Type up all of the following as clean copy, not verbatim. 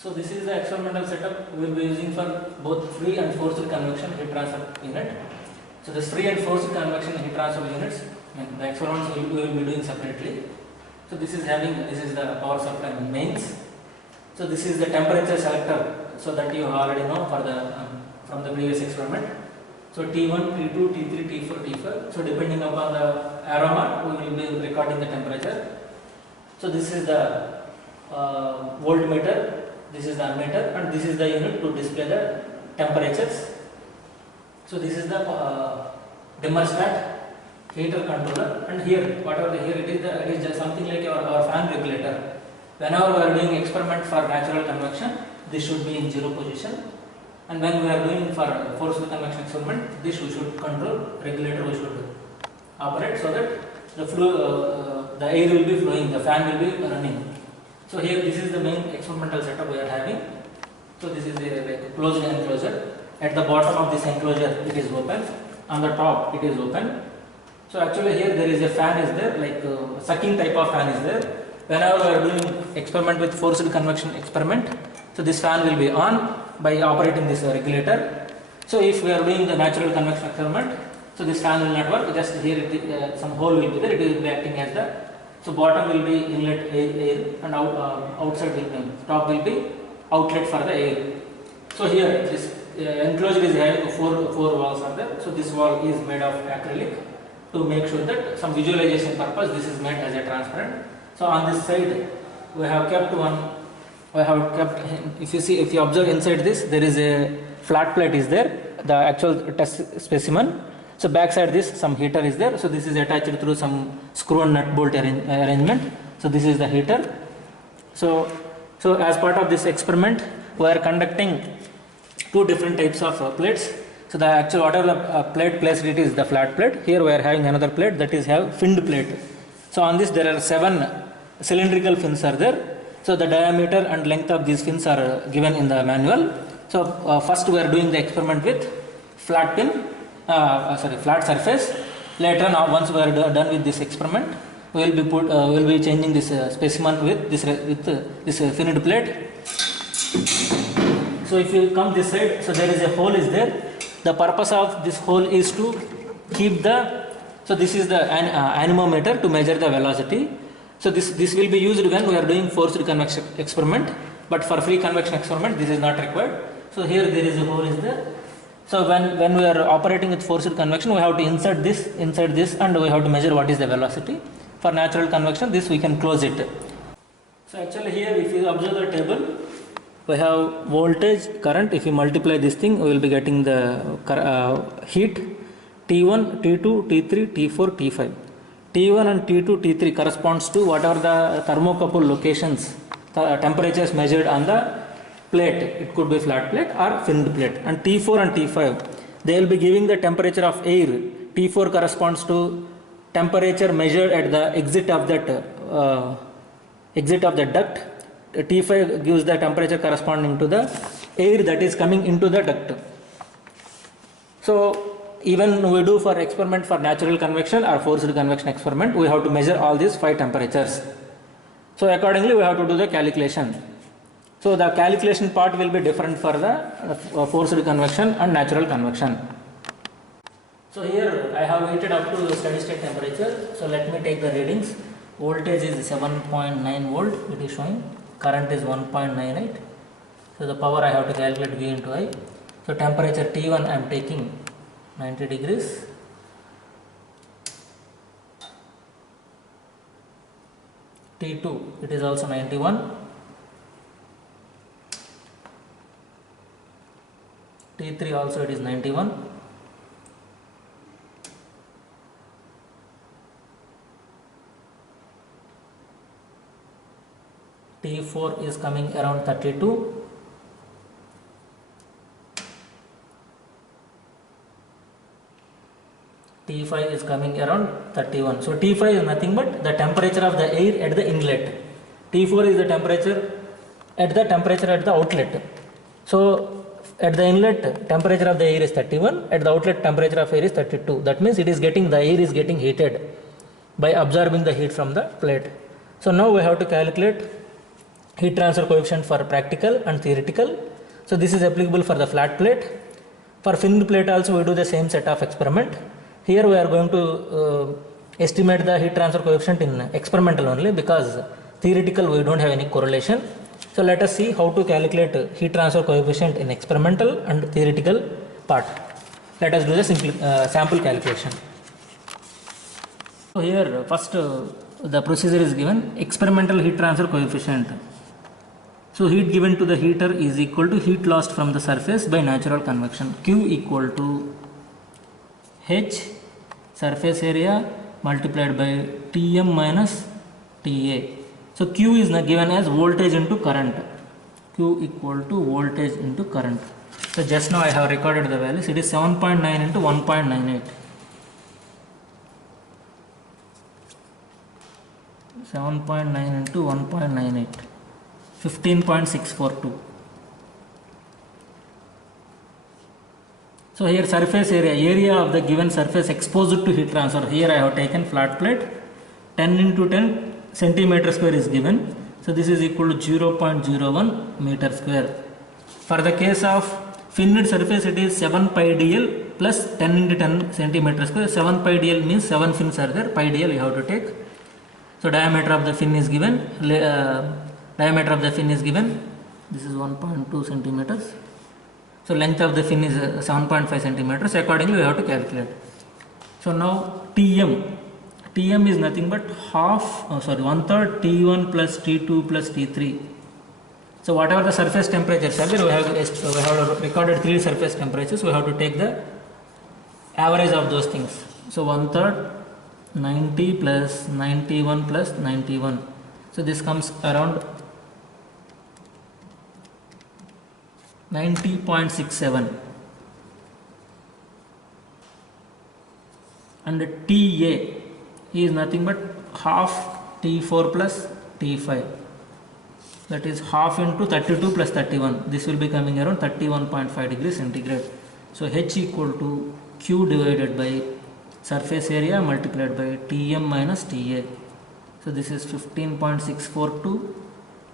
So this is the experimental setup we will be using for both free and forced convection heat transfer unit. So this free and forced convection heat transfer units, the experiments we will be doing separately. So this is the power supply mains. So this is the temperature selector, so that you already know for the from the previous experiment. So T1, T2, T3, T4, T5. So depending upon the arrow mark, we will be recording the temperature. So this is the voltmeter, this is the ammeter, and this is the unit to display the temperatures. So this is the dimmerstat heater controller, and here whatever here it is just something like our fan regulator. Whenever we are doing experiment for natural convection, this should be in 0 position, and when we are doing for forced convection experiment, this we should control, regulator we should operate so that the air will be flowing, the fan will be running. So here this is the main experimental setup we are having. So this is a closed enclosure. At the bottom of this enclosure it is open, on the top it is open. So actually here there is a fan is there, like sucking type of fan is there. Whenever we are doing experiment with forced convection experiment, so this fan will be on by operating this regulator. So if we are doing the natural convection experiment, so this fan will not work, just here some hole will be there, it will be acting as the, so bottom will be inlet air and outside will be, top will be outlet for the air. So here this enclosure is having four walls are there, so this wall is made of acrylic to make sure that some visualization purpose this is made as a transparent. So on this side we have kept if you observe inside this, there is a flat plate is there, the actual test specimen. So backside this some heater is there, so this is attached through some screw and nut bolt arrangement. So this is the heater. So as part of this experiment we are conducting two different types of plates. So the actual whatever the plate placed it is the flat plate. Here we are having another plate that is have finned plate. So on this there are 7 cylindrical fins are there. So the diameter and length of these fins are given in the manual. So first we are doing the experiment with flat surface. Later on, once we are done with this experiment, we will be changing this specimen with this finned plate. So if you come this side, so there is a hole is there. The purpose of this hole is to keep so this is the anemometer to measure the velocity. So this will be used when we are doing forced convection experiment, but for free convection experiment this is not required. So here there is a hole is there. So when we are operating with forced convection, we have to insert this inside this, and we have to measure what is the velocity. For natural convection, this we can close it. So actually here if you observe the table, we have voltage, current. If you multiply this thing, we will be getting the heat T1, T2, T3, T4, T5. T1 and T2, T3 corresponds to whatever the thermocouple locations, the temperatures measured on the plate. It could be flat plate or finned plate. And T4 and T5, they will be giving the temperature of air. T4 corresponds to temperature measured at the exit of that duct. T5 gives the temperature corresponding to the air that is coming into the duct. So even we do for experiment for natural convection or forced convection experiment, we have to measure all these 5 temperatures. So accordingly we have to do the calculation. So the calculation part will be different for the forced convection and natural convection. So here I have heated up to steady state temperature. So let me take the readings. Voltage is 7.9 volt, it is showing. Current is 1.98. So the power I have to calculate V into I. So temperature T1 I am taking 90 degrees. T2 it is also 91. T3 also it is 91. T4 is coming around 32. T5 is coming around 31. So T5 is nothing but the temperature of the air at the inlet. T4 is the temperature at the outlet. So at the inlet temperature of the air is 31, at the outlet temperature of air is 32. That means the air is getting heated by absorbing the heat from the plate. So now we have to calculate heat transfer coefficient for practical and theoretical. So this is applicable for the flat plate. For filmed plate also we do the same set of experiment. Here we are going to estimate the heat transfer coefficient in experimental only, because theoretical we don't have any correlation. So let us see how to calculate heat transfer coefficient in experimental and theoretical part. Let us do the sample calculation. So here first the procedure is given: experimental heat transfer coefficient. So heat given to the heater is equal to heat lost from the surface by natural convection. Q equal to H surface area multiplied by Tm minus Ta. So Q is given as voltage into current. Q equal to voltage into current. So just now I have recorded the values. It is 7.9 into 1.98. 7.9 into 1.98. 15.642. So here surface area of the given surface exposed to heat transfer. Here I have taken flat plate. 10 into 10 centimeter square is given. So this is equal to 0.01 meter square. For the case of finned surface, it is 7 pi dl plus 10 into 10 centimeter square. 7 pi dl means 7 fins are there. Pi dl you have to take. So diameter of the fin is given. Diameter of the fin is given. This is 1.2 centimeters. So length of the fin is 7.5 centimeters. Accordingly, we have to calculate. So now Tm. Tm is nothing but one third T1 plus T2 plus T3. So whatever the surface temperatures are there, we have recorded 3 surface temperatures. We have to take the average of those things. So one third 90 plus 91 plus 91. So this comes around 90.67. And Ta is nothing but half T4 plus T5. That is half into 32 plus 31. This will be coming around 31.5 degrees centigrade. So H equal to Q divided by surface area multiplied by Tm minus Ta. So this is 15.642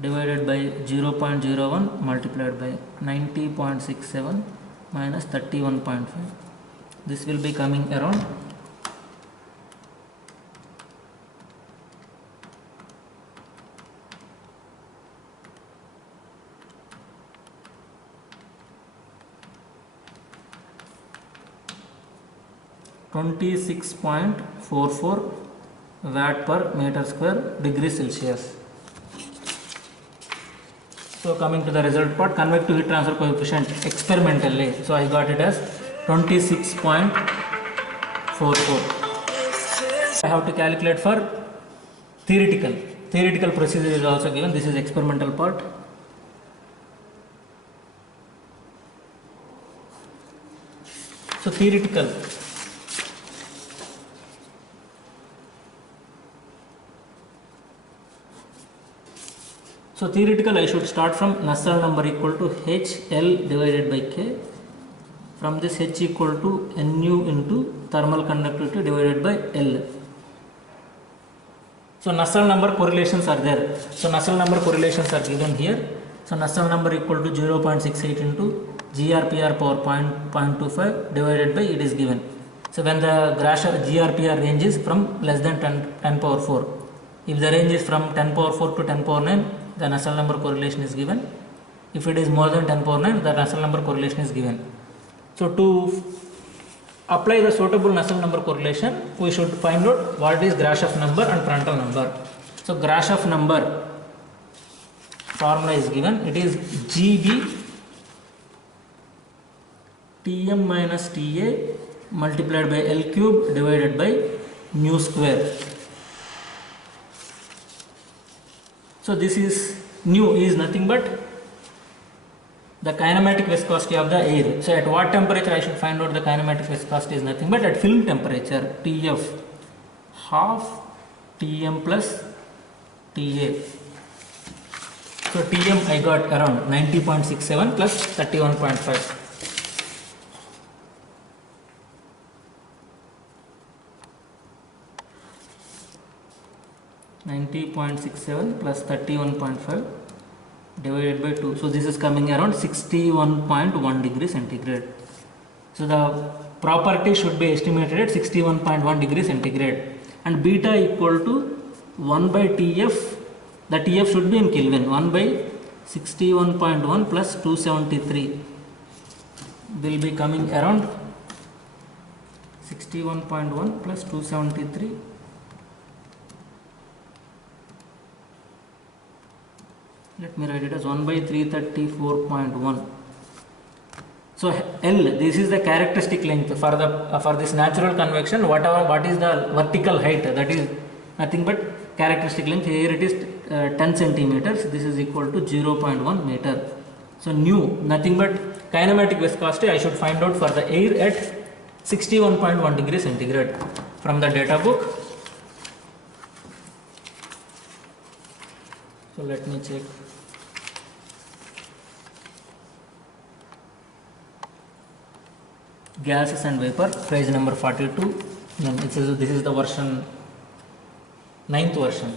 divided by 0.01 multiplied by 90.67 minus 31.5. This will be coming around 26.44 watt per meter square degree Celsius. So coming to the result part, convective heat transfer coefficient experimentally. So I got it as 26.44. I have to calculate for theoretical. Theoretical procedure is also given. This is experimental part. So theoretical. So theoretical, I should start from Nusselt number equal to HL divided by K. From this H equal to Nu into thermal conductivity divided by L. So Nusselt number correlations are there. So Nusselt number correlations are given here. So Nusselt number equal to 0.68 into GRPR power 0.25 divided by it is given. So when the GRPR range is from less than 10 power 4. If the range is from 10 power 4 to 10 power 9, the Nusselt number correlation is given. If it is more than 10 power 9, the Nusselt number correlation is given. So to apply the suitable Nusselt number correlation, we should find out what is Grashof number and Prandtl number. So Grashof number formula is given. It is GB Tm minus Ta multiplied by L cube divided by mu square. So this is nu is nothing but the kinematic viscosity of the air. So at what temperature I should find out the kinematic viscosity is nothing but at film temperature, Tf half Tm plus Ta. So Tm I got around 90.67 plus 31.5. .67 plus 31.5. divided by 2. So this is coming around 61.1 degrees centigrade. So the property should be estimated at 61.1 degrees centigrade, and beta equal to 1 by Tf. The Tf should be in Kelvin. 1 by 61.1 plus 273 will be coming around 61.1 plus 273. Let me write it as 1 by 334.1. So L, this is the characteristic length for this natural convection. What is the vertical height? That is nothing but characteristic length. Here it is 10 centimeters. This is equal to 0.1 meter. So nu, nothing but kinematic viscosity I should find out for the air at 61.1 degrees centigrade from the data book. So let me check. Gases and vapor, page number 42. This is the version, ninth version.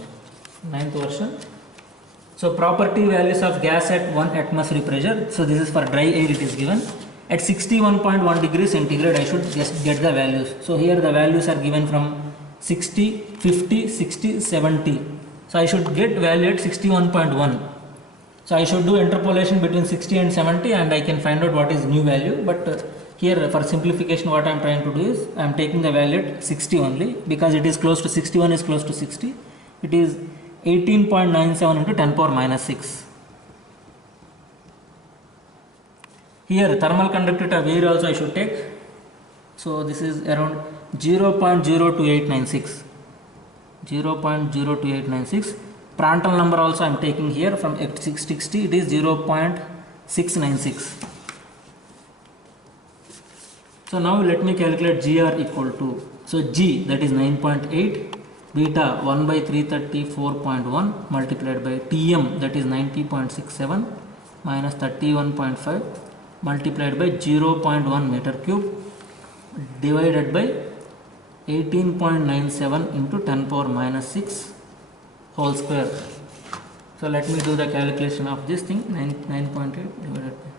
So property values of gas at 1 atmosphere pressure. So this is for dry air, it is given at 61.1 degrees centigrade. I should just get the values. So here the values are given from 60, 50, 60, 70. So I should get value at 61.1. So I should do interpolation between 60 and 70 and I can find out what is new value. But here for simplification what I am trying to do is I am taking the value at 60 only, because it is close to 61 is close to 60. It is 18.97 into 10 power minus 6. Here thermal conductivity of air also I should take. So this is around 0.02896. 0.02896. Prandtl number also I am taking here from 660, it is 0.696. So now let me calculate GR equal to, so G, that is 9.8, beta 1 by 334.1 multiplied by Tm, that is 90.67 minus 31.5 multiplied by 0.1 meter cube divided by 18.97 into 10 power minus 6 whole square. So let me do the calculation of this thing. 9.8 divided by,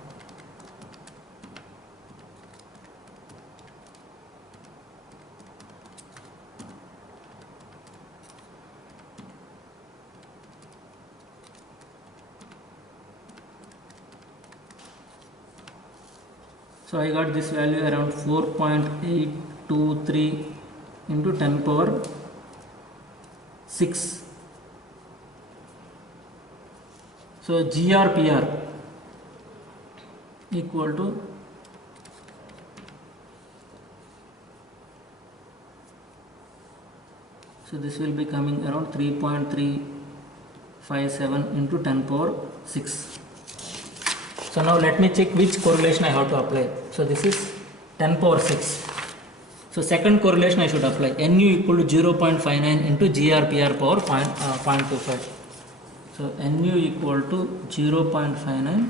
so I got this value around 4.823 into 10 power 6. So GRPR equal to so this will be coming around 3.357 into 10 power 6. So now let me check which correlation I have to apply. So this is 10 power 6. So second correlation I should apply. Nu equal to 0.59 into GRPR power 0.25. So Nu equal to 0.59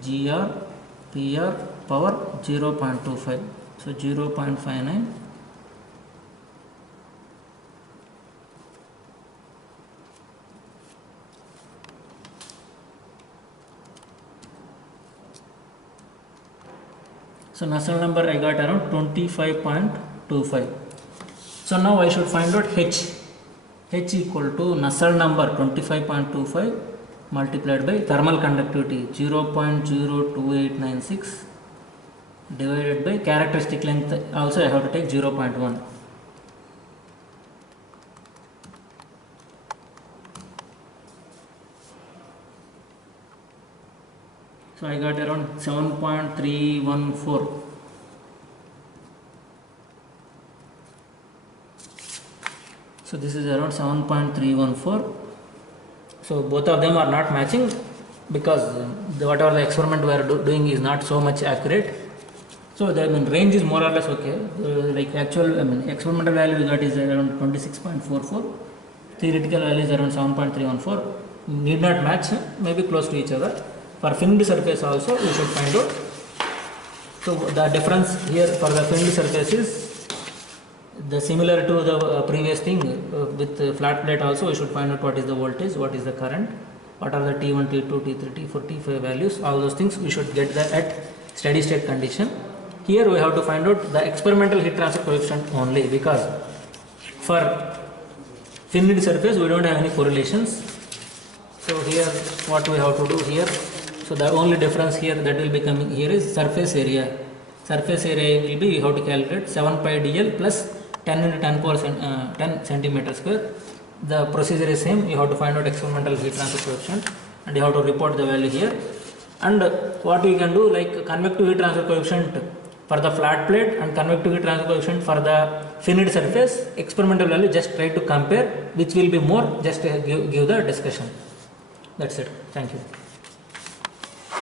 GRPR power 0.25. So 0.59 So Nusselt number I got around 25.25. So now I should find out H. H equal to Nusselt number 25.25 multiplied by thermal conductivity 0.02896 divided by characteristic length, also I have to take 0.1. So I got around 7.314. So this is around 7.314. So both of them are not matching because whatever the experiment we are doing is not so much accurate. So the range is more or less okay. Like actual experimental value we got is around 26.44. Theoretical value is around 7.314. Need not match, maybe close to each other. For filmed surface also we should find out. So the difference here for the filmed surface is the similar to the previous thing with flat plate also we should find out what is the voltage, what is the current, what are the T1, T2, T3, T4, T5 values, all those things we should get that at steady state condition. Here we have to find out the experimental heat transfer coefficient only, because for finite surface we don't have any correlations. So here what we have to do here, so the only difference here that will be coming here is surface area. Surface area will be, you have to calculate 7 pi dl plus 10 into 10 power 10 centimeter square. The procedure is same. You have to find out experimental heat transfer coefficient and you have to report the value here. And what we can do, like convective heat transfer coefficient for the flat plate and convective heat transfer coefficient for the finite surface, experimental value just try to compare which will be more, just give the discussion. That's it. Thank you.